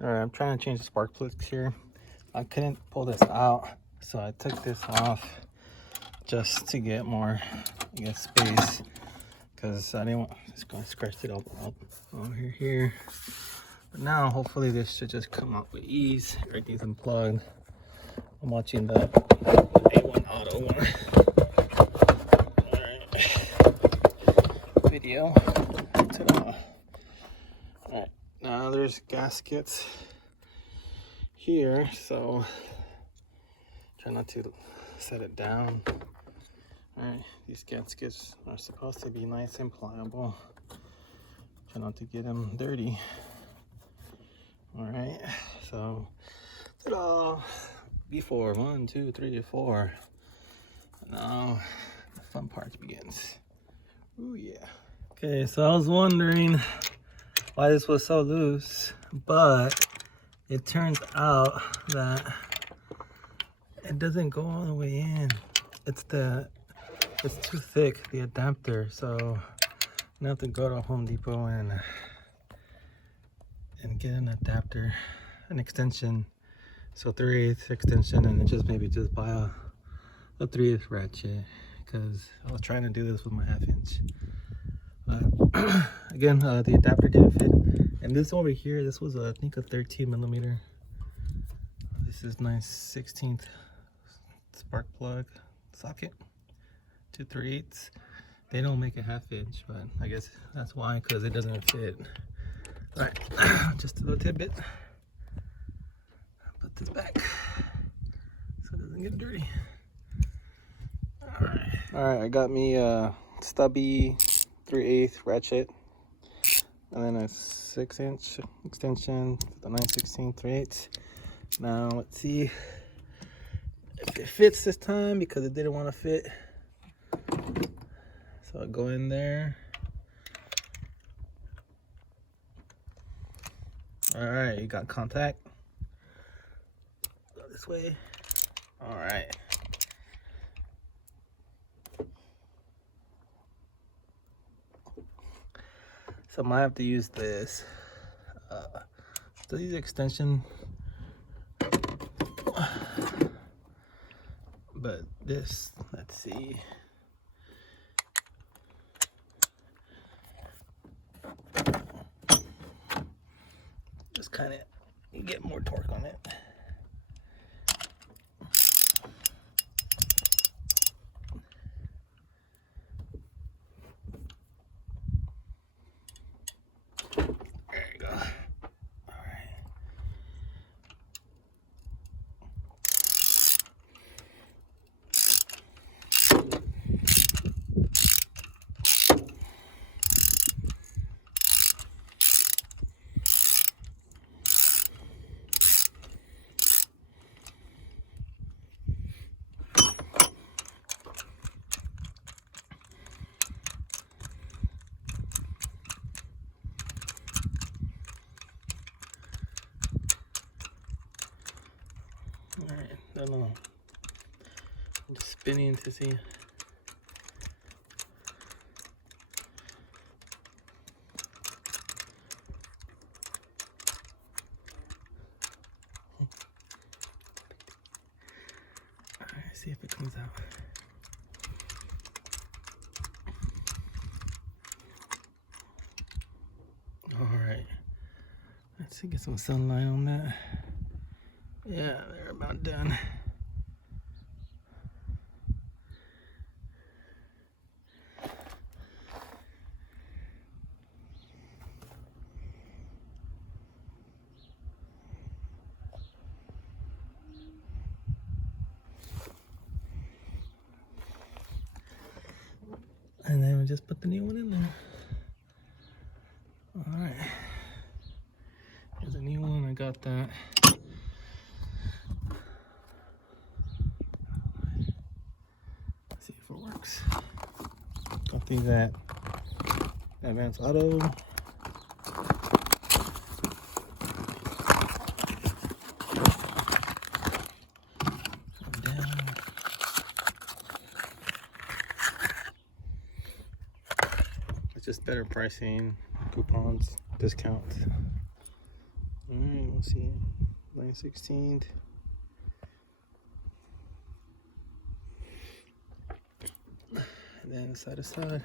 Alright, I'm trying to change the spark plugs here. I couldn't pull this out, so I took this off just to get more, I guess, space, because I didn't want, it's going to scratch it up over here. But now, hopefully, this should just come out with ease. Everything's unplugged. I'm watching the A1 Auto one. Alright. Video. Alright, now there's gaskets here, so try not to set it down. Alright, these gaskets are supposed to be nice and pliable. Try not to get them dirty. Alright, so ta-da! Before 1, 2, 3, 4. Now the fun part begins. Ooh yeah. Okay, so I was wondering why this was so loose, but it turns out that it doesn't go all the way in. It's too thick, the adapter, so I'm gonna have to go to Home Depot and get an adapter, an extension. So 3/8 extension, and then just buy a 3/8 ratchet, because I was trying to do this with my 1/2 inch. Again, the adapter didn't fit, and this over here, this was I think a 13 millimeter. This is nice 16th spark plug socket to 3/8. They don't make a 1/2 inch, but I guess that's why, because it doesn't fit. All right, just a little tidbit. Put this back so it doesn't get dirty. All right, I got me a stubby 3/8 ratchet, and then a 6-inch extension, the 9/16 3/8. Now let's see if it fits this time, because it didn't want to fit. So I'll go in there. All right, you got contact. Go this way. All right. So I might have to use this. So these extension, but this, let's see. Just kind of, you get more torque on it. There you go. All right. Alright, don't know. I'm just spinning to see. Alright, see if it comes out. Alright. Let's see, get some sunlight on that. Yeah, they're about done. And then we just put the new one in there. Alright. Here's a new one, I got that. Let's see if it works. Got these at Advanced Auto. It's just better pricing, coupons, discounts. we'll see. 9/16. And then side to side.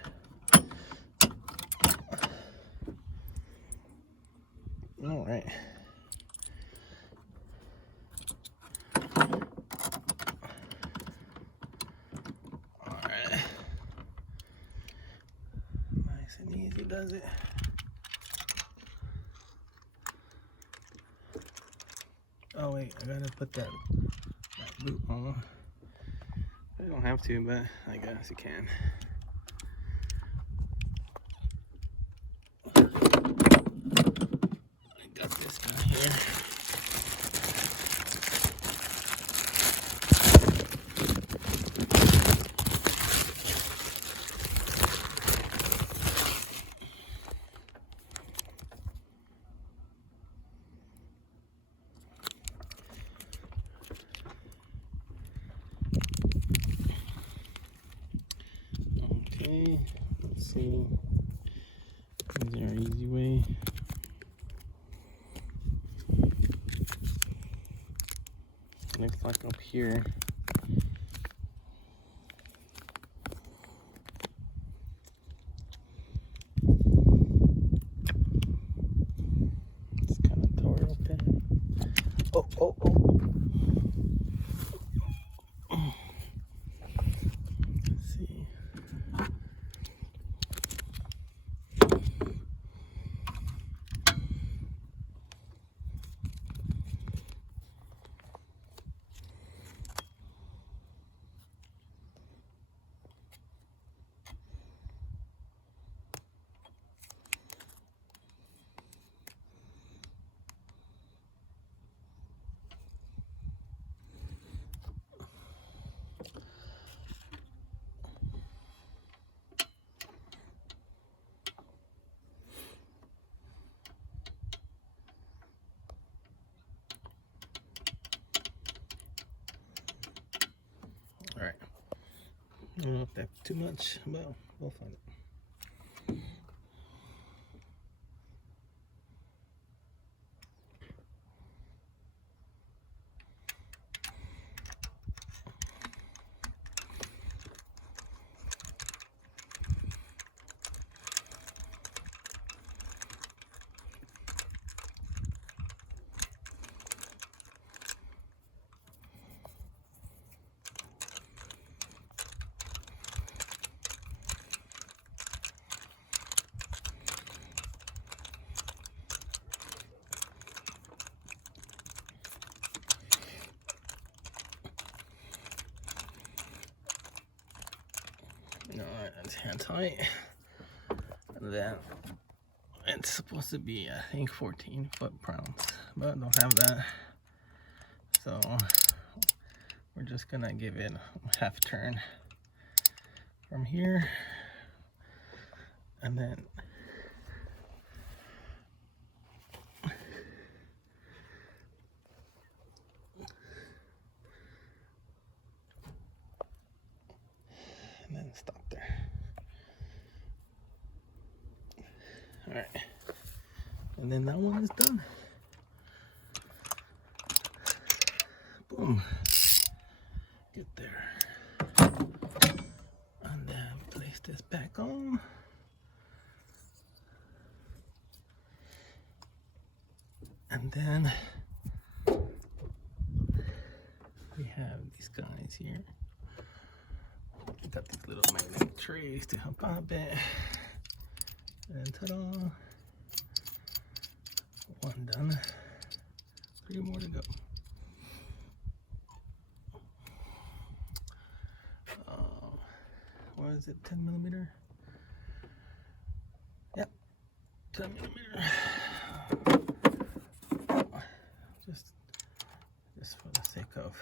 All right. All right. Nice and easy does it. Oh wait, I gotta put that boot on. I don't have to, but I guess you can. I got this guy here. Okay, let's see. Is there an easy way? Looks like up here. It's kind of tore open. Oh, oh, oh. Let's see. All right. I don't know if that's too much, but we'll find it. Alright, that's hand tight. And then it's supposed to be, I think, 14 foot-pounds, but I don't have that. So we're just gonna give it a half turn from here, and then stop there. All right, and then that one is done. Boom. Get there. And then place this back on. And then we have these guys here. We got these little magnetic trays to help out a bit. And ta-da! One done. 3 more to go. What is it? 10 millimeter? Yep, 10 millimeter. Just for the sake of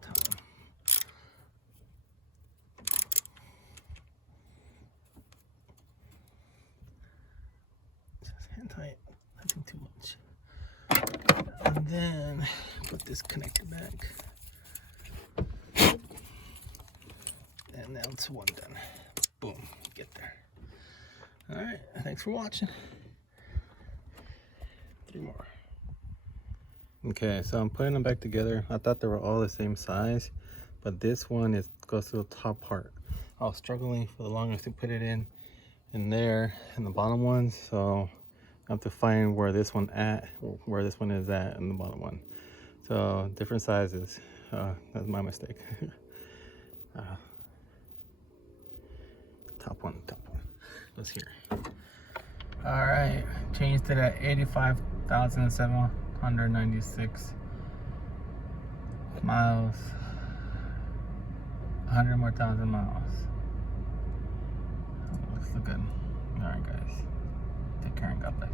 time. Just hand tight, nothing too much. And then put this connector back. And now it's one done. Boom, get there. All right, thanks for watching. 3 more. Okay, so I'm putting them back together. I thought they were all the same size, but this one goes to the top part. I was struggling for the longest to put it in there in the bottom one, so I have to find where this one is at in the bottom one. So different sizes. That's my mistake. Top one. Let's hear. All right, changed it at 85,796 miles. 100 more thousand miles. Looks good. All right, guys. Take care and God bless.